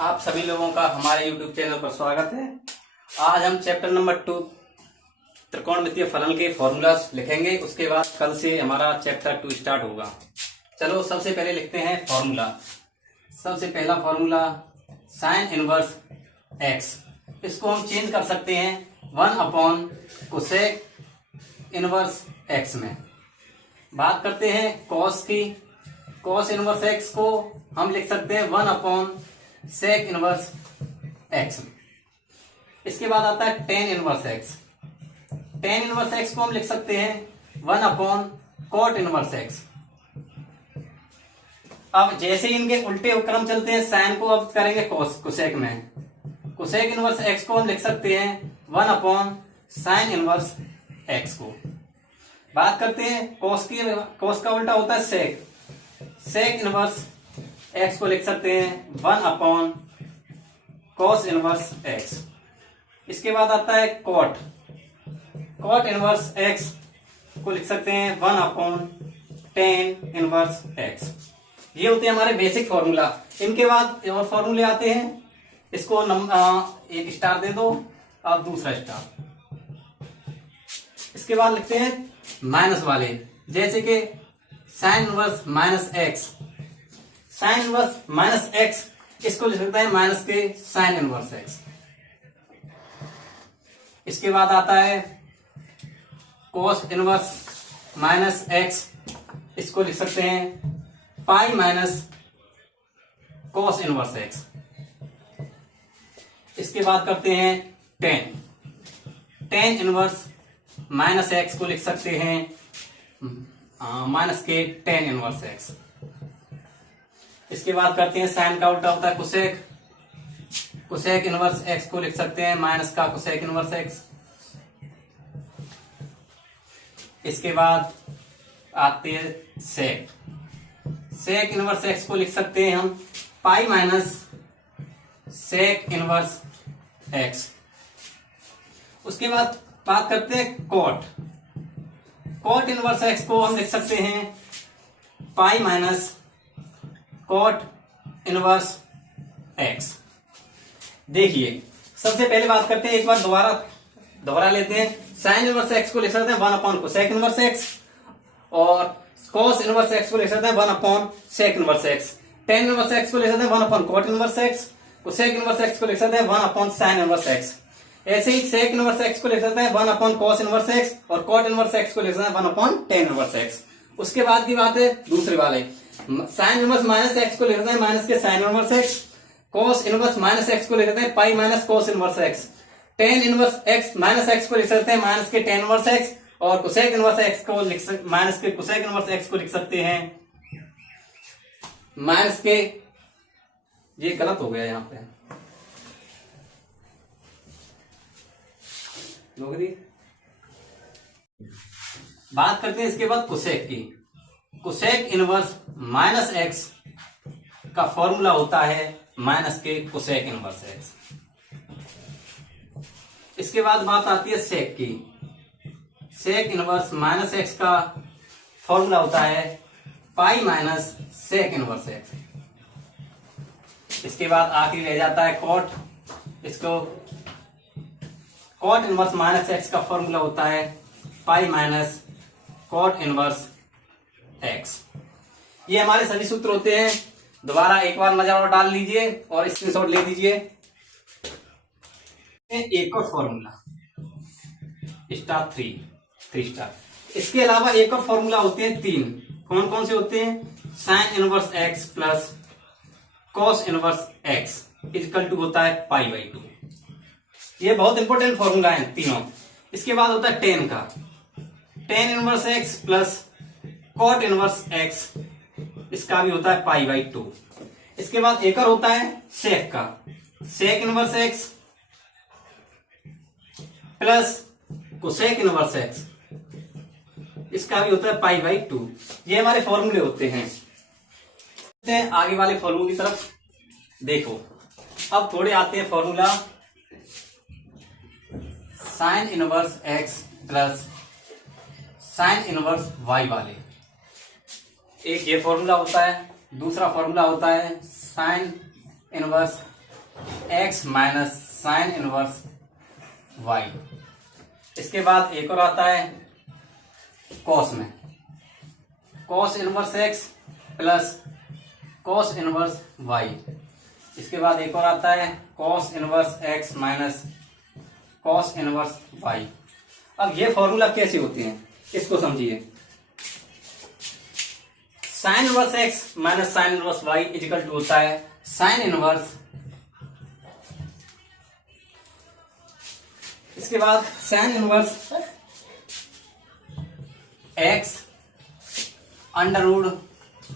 आप सभी लोगों का हमारे YouTube चैनल पर स्वागत है। आज हम चैप्टर नंबर 2 त्रिकोणमितीय फलन के फॉर्मूलाज लिखेंगे। उसके बाद कल से हमारा चैप्टर 2 स्टार्ट होगा। चलो सबसे पहले लिखते हैं फॉर्मूला। सबसे पहला फॉर्मूला साइन इनवर्स एक्स, इसको हम चेंज कर सकते हैं 1 अपॉन कोसेक इनवर्स एक्स में। बात करते हैं कॉस की। कॉस इनवर्स एक्स को हम लिख सकते हैं 1 अपॉन सेक इनवर्स एक्स। इसके बाद आता है tan inverse x. Tan inverse x को हम लिख सकते हैं 1 अपॉन कॉट इनवर्स एक्स। अब जैसे इनके उल्टे क्रम चलते हैं, साइन को अब करेंगे कोसेक में। कोसेक इनवर्स एक्स को हम लिख सकते हैं 1 अपॉन साइन इनवर्स एक्स को। बात करते हैं कॉस की। कॉस का उल्टा होता है सेक। सेक इनवर्स एक्स को लिख सकते हैं 1 अपॉन कॉस इनवर्स एक्स। इसके बाद आता है कॉट। कॉट इनवर्स एक्स को लिख सकते हैं 1 अपॉन टेन इनवर्स एक्स। ये होते हैं हमारे बेसिक फॉर्मूला। इनके बाद और फॉर्मूले आते हैं। इसको एक स्टार दे दो, अब दूसरा स्टार। इसके बाद लिखते हैं माइनस वाले, जैसे कि sine inverse minus x. Sine inverse minus x, इसको लिख सकते हैं माइनस के साइन इनवर्स एक्स। इसके बाद आता है कॉस इनवर्स माइनस एक्स, इसको लिख सकते हैं pi minus cos inverse x. इसके बाद करते हैं ten. Tan inverse minus x को लिख सकते हैं माइनस के टेन इनवर्स एक्स। इसके बाद करते हैं साइन का उल्टा होता है कोसेक। कोसेक इनवर्स एक्स को लिख सकते हैं माइनस का कोसेक इनवर्स एक्स। इसके बाद आते हैं सेक। सेक इनवर्स एक्स को लिख सकते हैं हम pi minus sec inverse x. उसके बाद बात करते हैं कॉट। कॉट इनवर्स एक्स को हम लिख सकते हैं pi minus cot inverse x. देखिए सबसे पहले बात करते हैं, एक बार दोबारा लेते हैं। साइन इनवर्स एक्स को लिख सकते हैं 1 अपॉन कोसेक इनवर्स एक्स, और कॉस इनवर्स एक्स को लिख सकते हैं 1 upon sec inverse x. Tan inverse x को लिख सकते हैं 1 upon cot inverse x. Cosec inverse x को लिख सकते हैं 1 अपॉन साइन इनवर्स एक्स। ऐसे ही सेक इनवर्स एक्स को लिख सकते हैं 1 अपॉन कॉस इनवर्स एक्स, और कॉट इनवर्स एक्स को लिख सकते हैं 1 अपॉन टेन इनवर्स एक्स। उसके बाद की बात है दूसरे वाले, साइन इनवर्स माइनस एक्स को लिख सकते हैं माइनस के sign inverse x. Cos inverse minus x को लिख सकते हैं pi minus cos inverse x. Tan inverse x minus x को लिख सकते हैं माइनस के टेन इनवर्स एक्स, और कोसेक इनवर्स एक्स को माइनस के कोसेक इनवर्स एक्स को लिख सकते हैं माइनस के, ये गलत हो गया यहां पे, बात करते हैं इसके बाद कोसेक की। कोसेक इनवर्स माइनस एक्स का फॉर्मूला होता है माइनस के कोसेक इनवर्स एक्स। इसके बाद बात आती है सेक की। सेक इनवर्स माइनस एक्स का फॉर्मूला होता है pi minus sec inverse x. इसके बाद आखिरी रह जाता है कॉट। इसको कॉट इनवर्स माइनस एक्स का फॉर्मूला होता है pi minus cot inverse x. ये हमारे सभी सूत्र होते हैं। दोबारा एक बार नजर डाल लीजिए और स्क्रीनशॉट ले दीजिए। एक और फॉर्मूला स्टार 3 स्टार। इसके अलावा एक और फॉर्मूला होते हैं 3। कौन कौन से होते हैं? Sine inverse x plus cos inverse x equal to होता है पाई बाई 2। ये बहुत इंपॉर्टेंट फॉर्मूला है तीनों। इसके बाद होता है टेन का, tan inverse x plus cot inverse x, इसका भी होता है पाई बाई 2। इसके बाद एक और होता है सेक का, sec inverse x plus cosec inverse x, इसका भी होता है पाई बाई 2। ये हमारे फॉर्मूले होते हैं। आगे वाले फॉर्मूले की तरफ देखो। अब थोड़े आते हैं formula sine inverse x plus sine inverse y वाले। एक ये फॉर्मूला होता है, दूसरा फॉर्मूला होता है sine inverse x minus sine inverse y. इसके बाद एक और आता है कॉस में, cos inverse x plus cos inverse y. इसके बाद एक और आता है cos inverse x minus cos inverse y. अब ये फॉर्मूला कैसे होते हैं इसको समझिए। Sine inverse x minus sine inverse y equal to होता है साइन इनवर्स, इसके बाद sine inverse x under root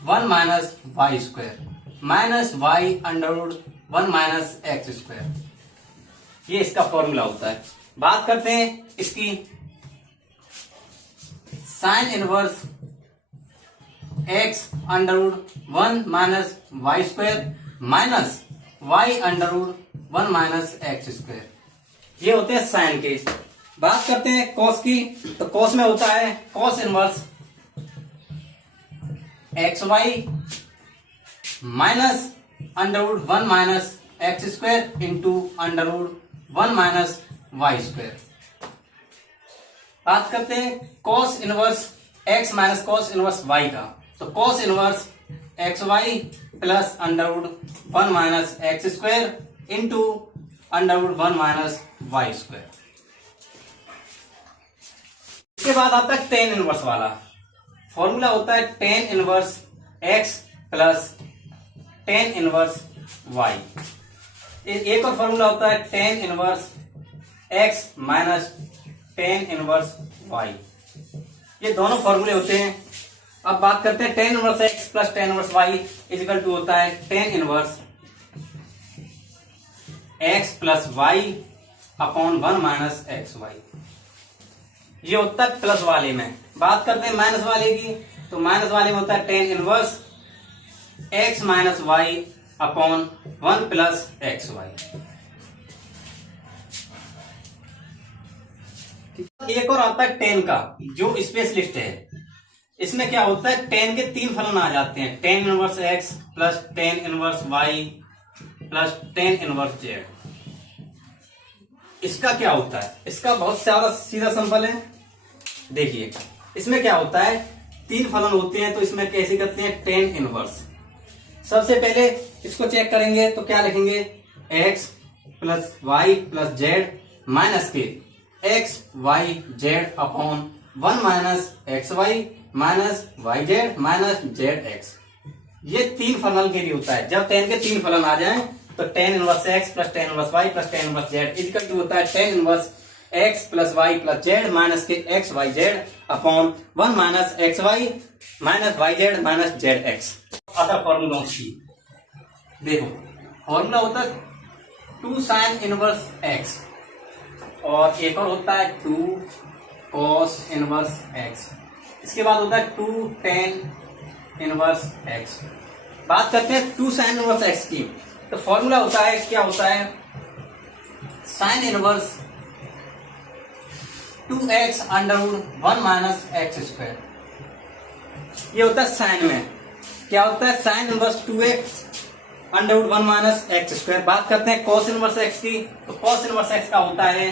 1 minus y square minus y under root 1 minus x square. ये इसका फॉर्मूला होता है। बात करते हैं इसकी sine inverse x under root 1 minus y square minus y under root 1 minus x square. ये होते हैं साइन के। बात करते हैं कॉस की, तो कॉस में होता है cos inverse x y minus under root 1 minus x square into under root 1 minus y square. बात करते हैं cos inverse x minus cos inverse y का, तो cos inverse x y plus under root 1 minus x square into under root 1 minus y square. इसके बाद आता है tan inverse वाला। फॉर्मूला होता है tan inverse x plus tan inverse y. एक और फॉर्मूला होता है tan inverse x minus tan inverse y. ये दोनों फॉर्मूले होते हैं। अब बात करते हैं tan inverse x plus tan inverse y equal to होता है tan inverse x plus y upon 1 minus x y. ये होता है प्लस वाले में। बात करते हैं माइनस वाले की, तो माइनस वाले में होता है tan inverse x minus y upon 1 plus x y. एक और आता है टेन का जो स्पेशलिस्ट है। इसमें क्या होता है टेन के 3 फलन आ जाते हैं, tan inverse x plus tan inverse y plus tan inverse z. इसका क्या होता है, इसका बहुत ज्यादा सीधा सिंपल है। देखिए इसमें क्या होता है 3 फलन होते हैं, तो इसमें कैसे करते हैं टेन इनवर्स। सबसे पहले इसको चेक करेंगे तो क्या लिखेंगे x plus y plus z minus के x y z upon 1 minus x y minus y z minus z x. ये 3 फलन के लिए होता है। जब टेन के 3 फलन आ जाएं तो tan inverse x plus tan inverse y plus tan inverse z equal to होता है tan inverse x plus y plus z minus के x y z upon 1 minus x y minus y z minus z x. Other फॉर्मूलों की देखो, formula होता है 2 sine inverse x और एक और होता है 2 कॉस इनवर्स एक्स। इसके बाद होता है 2 टेन इनवर्स एक्स। बात करते हैं 2 साइन इनवर्स एक्स की, तो फॉर्मूला होता है क्या होता है sine inverse 2x under root 1 minus x square. ये होता है साइन में। क्या होता है sine inverse 2x under root 1 minus x square. बात करते हैं कॉस इनवर्स एक्स की, तो कॉस इनवर्स एक्स का होता है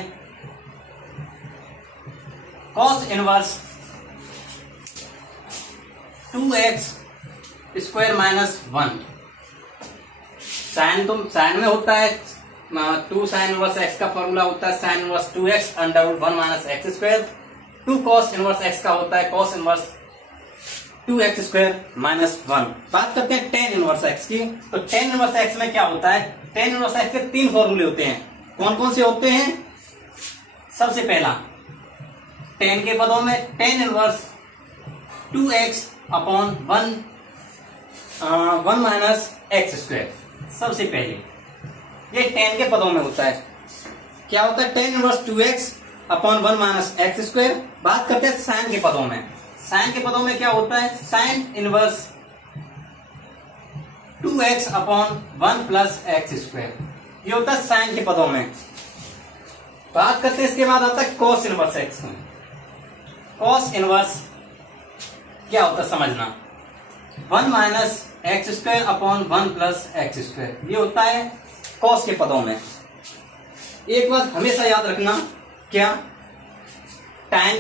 cos inverse 2x square minus 1। Sine में होता है 2 साइन इनवर्स एक्स का फॉर्मूला होता है sine inverse 2x under root 1 minus x square. 2 cos inverse x का होता है cos inverse 2x square minus 1। बात करते हैं टेन इनवर्स एक्स की, तो टेन इनवर्स एक्स में क्या होता है टेन इनवर्स एक्स के 3 फॉर्मूले होते हैं। कौन कौन से होते हैं? सबसे पहला टेन के पदों में tan inverse 2x upon 1 minus x square. सबसे पहले ये टेन के पदों में होता है। क्या होता है tan inverse 2x upon 1 minus x square. बात करते हैं साइन के पदों में। साइन के पदों में क्या होता है sine inverse 2x upon 1 plus x square. ये होता है साइन के पदों में। बात करते हैं इसके बाद आता है कॉस इनवर्स एक्स में। कॉस इनवर्स क्या होता है समझना 1 minus x square upon 1 plus x square. ये होता है कॉस के पदों में। एक बात हमेशा याद रखना, क्या tan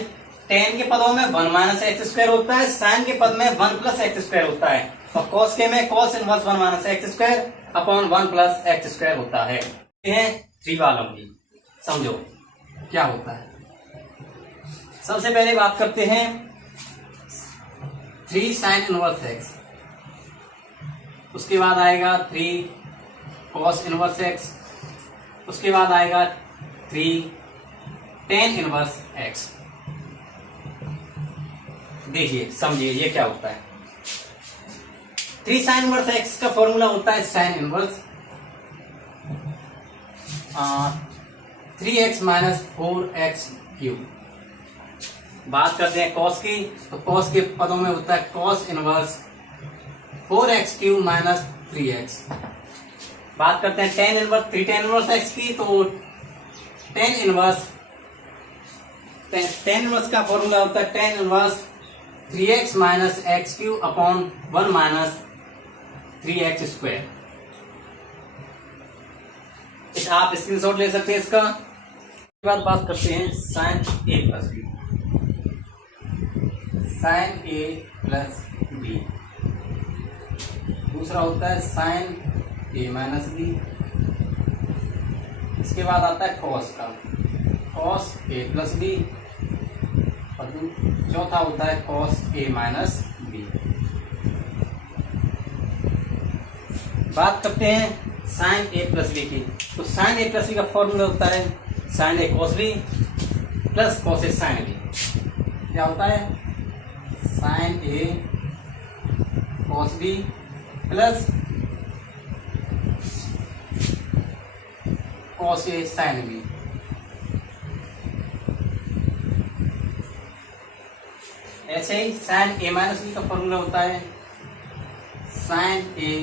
के पदों में 1 माइनस एक्स स्क्वायर होता है, साइन के पद में 1 प्लस एक्स स्क्वायर होता है, और कॉस के में cos inverse 1 minus x square upon 1 plus x square होता है। ये 3 वालों की समझो क्या होता है। सबसे पहले बात करते हैं 3 साइन इनवर्स एक्स, उसके बाद आएगा 3 कॉस इनवर्स एक्स, उसके बाद आएगा 3 टेन इनवर्स एक्स। देखिए समझिए ये क्या होता है। 3 साइन इनवर्स एक्स का फॉर्मूला होता है sine inverse 3x minus 4x cube. बात करते हैं कॉस की, तो कॉस के पदों में होता है cos inverse 4x cube minus 3x। बात करते हैं टेन इनवर्स एक्स की, तो टेन इनवर्स का फॉर्मूला होता है tan inverse 3x minus x cube upon 1 minus 3x square. आप स्क्रीनशॉट ले सकते हैं इसका। इसके बाद बात करते हैं साइन ए प्लस बी। साइन ए प्लस बी, दूसरा होता है साइन ए माइनस बी। इसके बाद आता है कॉस का, कॉस ए प्लस बी, और चौथा होता है कॉस ए माइनस बी। बात करते हैं साइन ए प्लस बी की, तो साइन ए प्लस बी का फॉर्मूला होता है sign A cos B plus cos A sine B. क्या होता है? Sign A cos B plus cos A sine B. ऐसे ही साइन ए माइनस बी का फॉर्मूला होता है साइन ए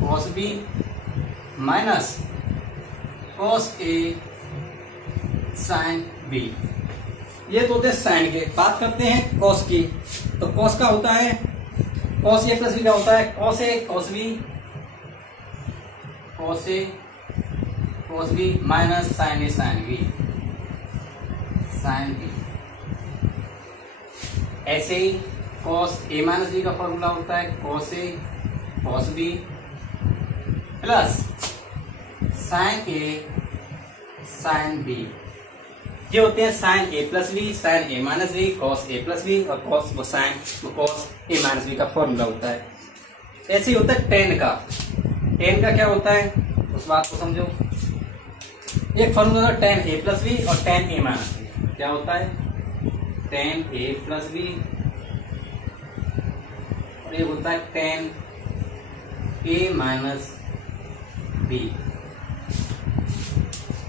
कॉस बी माइनस कॉस ए साइन बी। ये तो होते हैं साइन के। बात करते हैं कॉस की, तो कॉस का होता है कॉस ए प्लस बी का होता है cos A cos B, cos A cos B minus sign A sine B, sine B. ऐसे ही कॉस ए माइनस बी का फॉर्मूला होता है cos A cos B plus sign A sine B. ये होते हैं sign A plus B, sign A minus B, cos A plus B और cos A minus B का formula होता है। ऐसे ही होता है टेन का। टेन का क्या होता है उस बात को समझो। एक फॉर्मूला होता है टेन ए प्लस बी और टेन ए माइनस बी। क्या होता है? टेन ए प्लस बी और ये होता है टेन ए माइनस बी।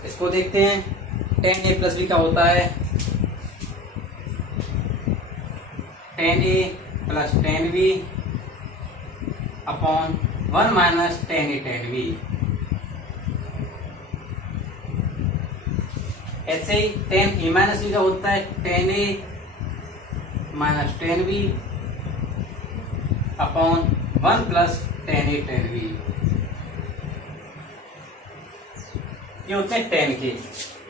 इसको देखते हैं। टेन ए प्लस बी का होता है tan A plus tan B upon 1 minus tan A tan B. ऐसे ही टेन ए माइनस बी का होता है tan A minus tan B upon 1 plus tan A tan B. ये होते हैं टेन के।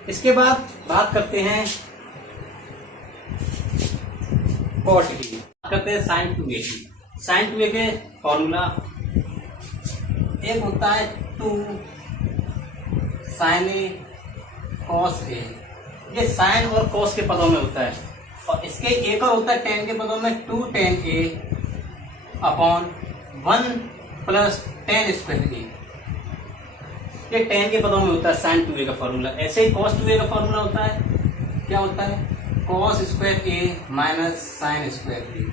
इसके बाद बात करते हैं कॉट की, बात करते हैं साइन 2a की। साइन 2a के फॉर्मूला एक होता है 2 साइन ए कॉस ए। ये साइन और कॉस के पदों में होता है, और इसके एक और होता है टेन के पदों में 2 ten A upon 1 plus tan square A. ये टेन के पदों में होता है साइन 2a का फॉर्मूला। ऐसे ही कॉस 2a का फॉर्मूला होता है, क्या होता है? Cos square A minus sine square A.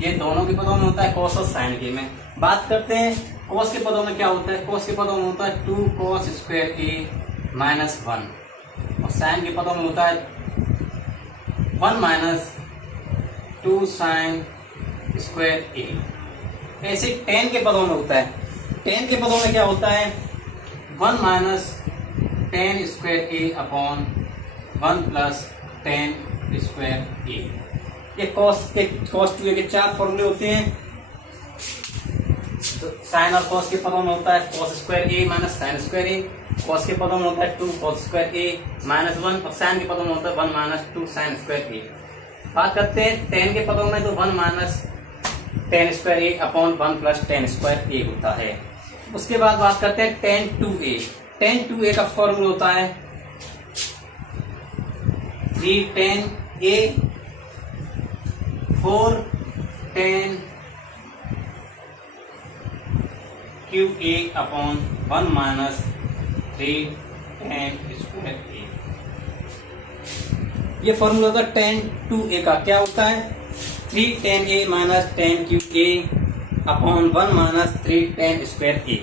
ये दोनों के पदों में होता है कॉस और साइन के में। बात करते हैं कॉस के पदों में क्या होता है। कॉस के पदों में होता है 2 कॉस स्क्वायर ए माइनस 1, और साइन के पदों में होता है 1 माइनस 2 साइन स्क्वायर ए। ऐसे टेन के पदों में होता है, टेन के पदों में क्या होता है? 1 minus tan square A upon 1 plus tan square A. ये कॉस 2a के 4 फॉर्मूले होते हैं। तो साइन और कॉस के पदों में होता है cos square A minus sine square A, cos के पदों में होता है 2 कॉस स्क्वायर ए माइनस 1 और साइन के पदों में होता है 1 माइनस 2 साइन स्क्वायर ए। बात करते हैं टेन के पदों में तो 1 minus tan square A upon 1 plus tan square A होता है। उसके बाद बात करते हैं tan two A. Tan two A का फॉर्मूला होता है 3 tan A 4 tan cube A upon 1 minus 3 tan square A. ये फॉर्मूला होता है टेन टू ए का। क्या होता है 3 tan A minus tan cube A upon 1 minus 3 tan square A.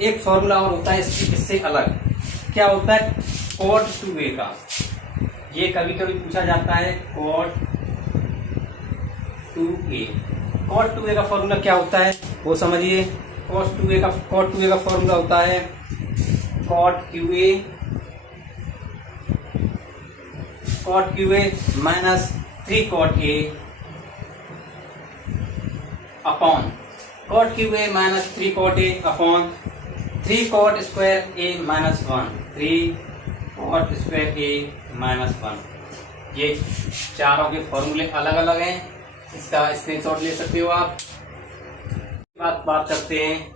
एक फॉर्मूला और होता है इससे अलग। क्या होता है कॉट टू ए का। ये कभी कभी पूछा जाता है cot to A. Cot to A का फॉर्मूला क्या होता है वो समझिए। कॉट टू ए का फॉर्मूला होता है cot cube A minus 3 cot A upon cot cube A minus 3 cot A upon 3 cot square A minus 1 3 cot square A minus 1। ये चारों के फॉर्मूले अलग अलग हैं, इसका स्क्रीनशॉट ले सकते हो आप। बात करते हैं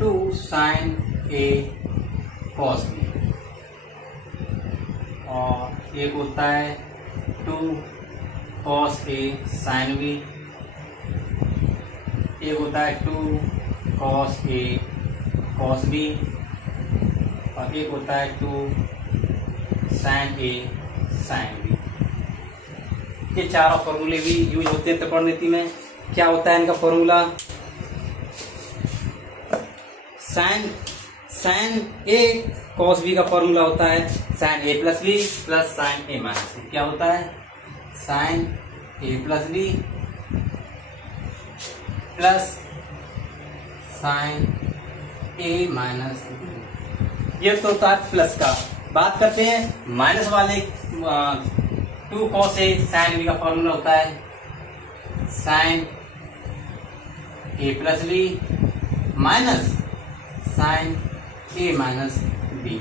2 साइन ए कॉस बी और एक होता है 2 कॉस ए साइन बी, एक होता है 2 कॉस ए कॉस बी और एक होता है 2 साइन ए साइन बी। ये चारों फॉर्मूले भी यूज होते हैं त्रिकोणमिति में। क्या होता है इनका फॉर्मूला साइन ए कॉस बी का फॉर्मूला होता है साइन ए प्लस बी प्लस साइन ए माइनस बी। क्या होता है साइन ए प्लस बी प्लस साइन ए माइनस बी। ये तो होता है प्लस का। बात करते हैं माइनस वाले 2 कॉस ए साइन बी का फॉर्मूला होता है साइन ए प्लस बी माइनस साइन ए माइनस बी।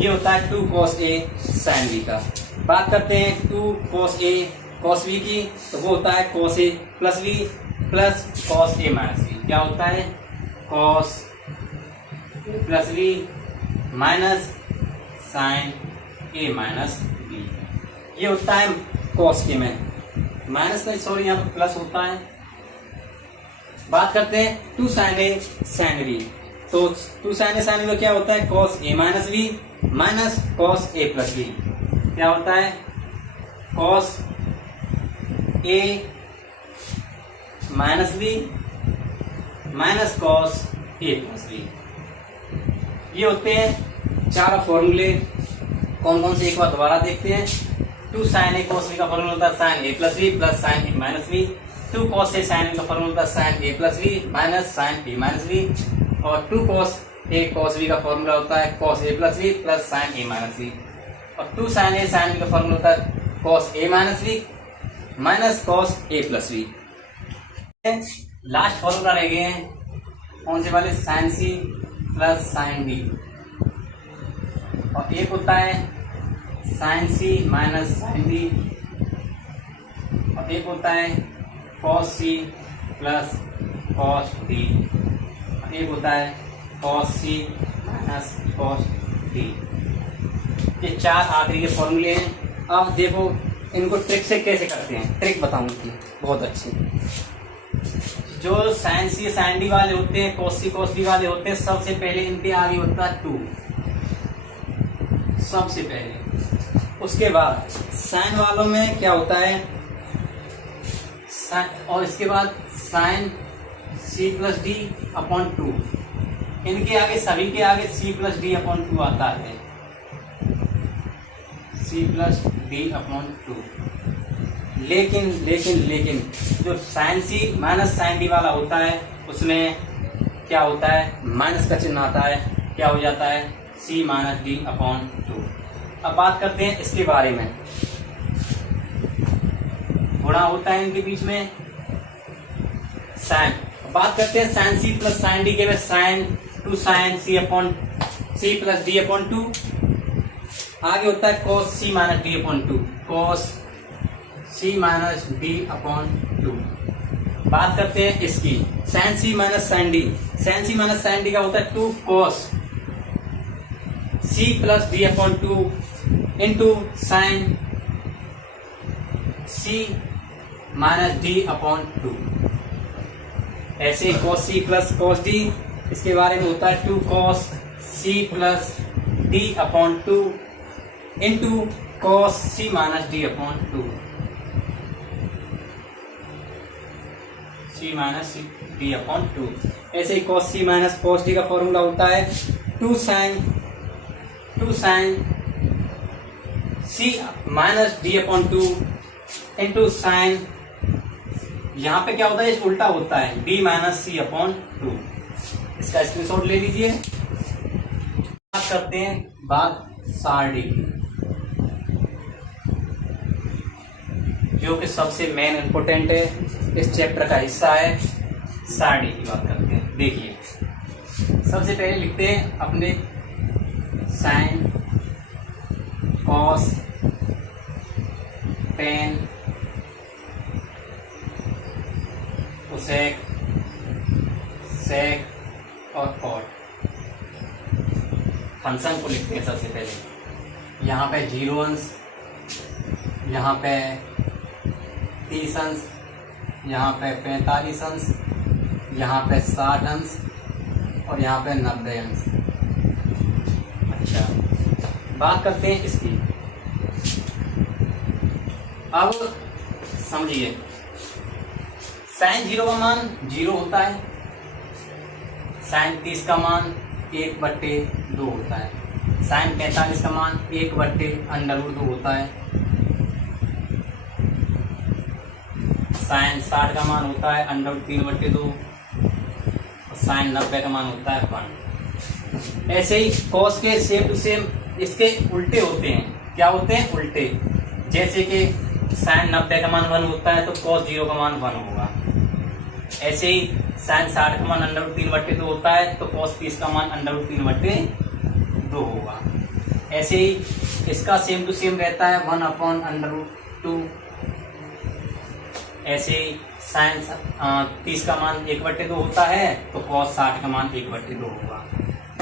ये होता है 2 कॉस ए साइन बी का। बात करते हैं 2 कॉस ए कॉस बी की, तो वो होता है cos A plus B plus cos A minus B. क्या होता है cos A plus B minus sign A minus B. ये होता है कॉस के में माइनस का, सॉरी यहाँ पर प्लस होता है। बात करते हैं 2 साइन ए साइन बी, तो 2 साइन ए साइन बी क्या होता है cos A minus B minus cos A plus B. क्या होता है cos A minus B minus cos A plus B. ये होते हैं चार फॉर्मूले। कौन कौन से एक बार दोबारा देखते हैं। 2 साइन ए कॉस बी का फॉर्मूला होता है sign A plus B plus sign A minus B. 2 cos A sine B का फॉर्मूला होता है साइन ए प्लस बी माइनस साइन ए माइनस बी। और 2 कॉस ए कॉस बी का फॉर्मूला होता है cos A plus B plus sign A minus B. और 2 sign ए sine B का formula होता है cos A minus B minus cos A plus B. Last formula रह गए हैं कौन से वाले sine C plus sine D. और एक होता है sine C minus sine D और एक होता है cos C plus cos D और एक होता है cos C minus cos D. ये 4 आखिरी के फॉर्मूले हैं। अब देखो इनको ट्रिक से कैसे करते हैं। ट्रिक बताऊंगी बहुत अच्छी। जो साइन सी साइन डी वाले होते हैं कॉस सी कॉस डी वाले होते हैं, सबसे पहले इनके आगे होता है 2 सबसे पहले। उसके बाद साइन वालों में क्या होता है और इसके बाद sine C plus D upon 2। इनके आगे सभी के आगे सी प्लस डी अपॉन 2 आता है। C plus D upon 2। लेकिन लेकिन लेकिन जो sine C minus sine D वाला होता है उसमें क्या होता है माइनस का चिन्ह आता है। क्या हो जाता है सी माइनस डी अपॉन 2। अब बात करते हैं इसके बारे में। गुणा होता है इनके बीच में साइन। बात करते हैं sine C plus sine D के, sine two sine C upon C plus D upon two. आगे होता है cos c minus D upon two, cos c minus D upon two. बात करते हैं इसकी sine C minus sine D, sine C minus sine D का होता है 2 cos c plus D upon two into sine c minus D upon two. ऐसे ही cos c plus cos d, इसके बारे में होता है 2 cos c plus D upon two into cos c minus D upon to, c minus D upon two. ऐसे ही cos c minus cos d का फॉर्मूला होता है 2 sin c minus D upon two into sign, यहाँ पे क्या होता है, इस उल्टा होता है d माइनस सी अपॉन टू। इसका स्क्रीनशॉट ले लीजिए। बात करते हैं बात सारणी की, जो कि सबसे मेन इंपोर्टेंट है, इस चैप्टर का हिस्सा है। सारणी की बात करते हैं। देखिए सबसे पहले लिखते हैं अपने साइन, कॉस, टेन, कोसेक, सेक और कॉट। फंक्शन को लिखते हैं सबसे पहले। यहाँ पे 0 अंश, यहाँ पे 30 अंश, यहाँ पे 45 अंश, यहाँ पे 60 अंश और यहाँ पे 90 अंश। अच्छा, बात करते हैं इसकी। अब समझिए, साइन 0 का मान 0 होता है, साइन 30 का मान 1/2 होता है, साइन 45 का मान 1/√2 होता है, साइन 60 का मान होता है √3/2 और साइन 90 का मान होता है 1। ऐसे ही कॉस के सेम टू सेम इसके उल्टे होते हैं। क्या होते हैं? उल्टे। जैसे कि साइन 90 का मान 1 होता है तो कॉस 0 का मान 1 होगा। ऐसे ही साइन 60 का मान √3/2 होता है तो कॉस 30 का मान √3/2 होगा। ऐसे ही इसका सेम टू सेम रहता है 1/√2। ऐसे ही साइन 30 का मान 1/2 होता है तो कॉस 60 का मान 1/2 होगा।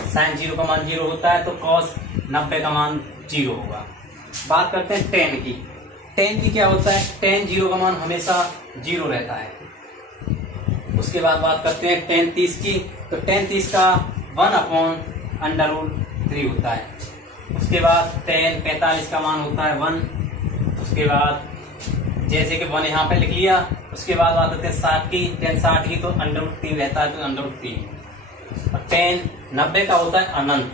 साइन 0 का मान 0 होता है तो कॉस 90 का मान 0 होगा। बात करते हैं टेन की। टेन की क्या होता है? टेन 0 का मान हमेशा 0 रहता है। उसके बाद बात करते हैं टेन 30 की। तो टेन 30 का 1/√3 होता है। उसके बाद टेन 45 का मान होता है 1। उसके बाद जैसे कि 1 यहाँ पे लिख लिया। उसके बाद बात करते हैं 60 की। टेन 60 की तो √3 रहता है तो √3। और टेन 90 का होता है अनंत।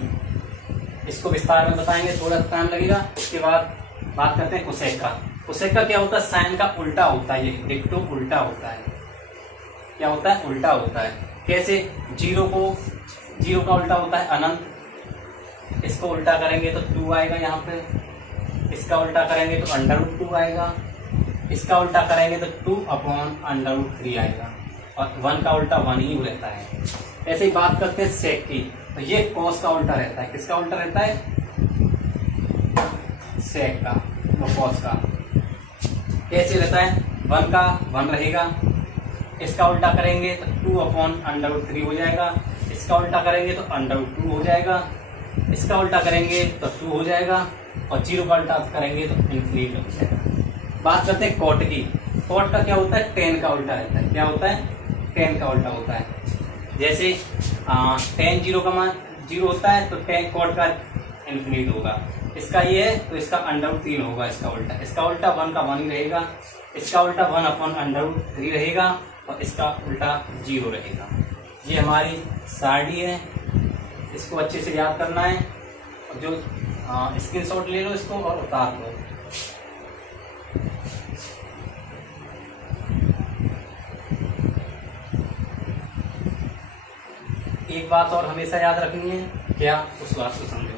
इसको विस्तार में बताएंगे, थोड़ा टाइम लगेगा। उसके बाद बात करते हैं कोसेक का। कोसेक का क्या होता है? साइन का उल्टा होता है। ये डिक्टो उल्टा होता है। क्या होता है? उल्टा होता है। कैसे? 0 का उल्टा होता है अनंत। इसको उल्टा करेंगे तो 2 आएगा यहाँ पे। इसका उल्टा करेंगे तो √2 आएगा। इसका उल्टा करेंगे तो 2/√3 आएगा। और 1 का उल्टा 1 ही रहता है। ऐसे ही बात करते हैं सेक की। तो ये कॉस का उल्टा रहता है। किसका उल्टा रहता है? सेक का और कॉस का। कैसे रहता है? 1 का 1 रहेगा। इसका उल्टा करेंगे तो 2/√3 हो जाएगा। इसका उल्टा करेंगे तो √2 हो जाएगा। इसका उल्टा करेंगे तो 2 हो जाएगा। और 0 का उल्टा करेंगे तो इन्फिनिटी हो जाएगा। बात करते हैं कॉट की। कॉट का क्या होता है? टेन का उल्टा रहता है। क्या होता है? टेन का उल्टा होता है। जैसे टेन 0 का मान 0 होता है तो टेन कॉट का इन्फिनिट होगा। इसका ये है तो इसका √3 होगा। इसका उल्टा 1 का 1 ही रहेगा। इसका उल्टा 1/√3 रहेगा और इसका उल्टा 0 रहेगा। ये हमारी सारणी है। इसको अच्छे से याद करना है। और जो स्क्रीनशॉट ले लो इसको और उतार लो। एक बात और हमेशा याद रखनी है। क्या? उस बात को समझो।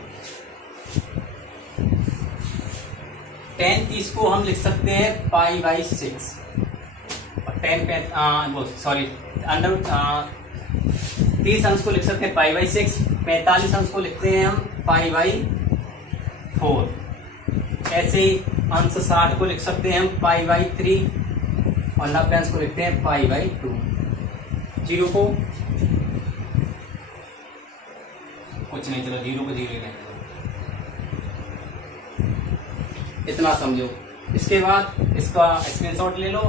टेन 30 को हम लिख सकते हैं π/6। और अंडर 30 अंश को लिख सकते हैं पाई बाई 6, 45 अंश को लिखते हैं हम पाई बाई 4। ऐसे ही अंश 60 को लिख सकते हैं हम पाई बाई 3 और 90 अंश को लिखते हैं पाई बाई 2। 0 को कुछ नहीं, चलो 0 को 0 ही रहने दो। इतना समझो। इसके बाद इसका स्क्रीनशॉट ले लो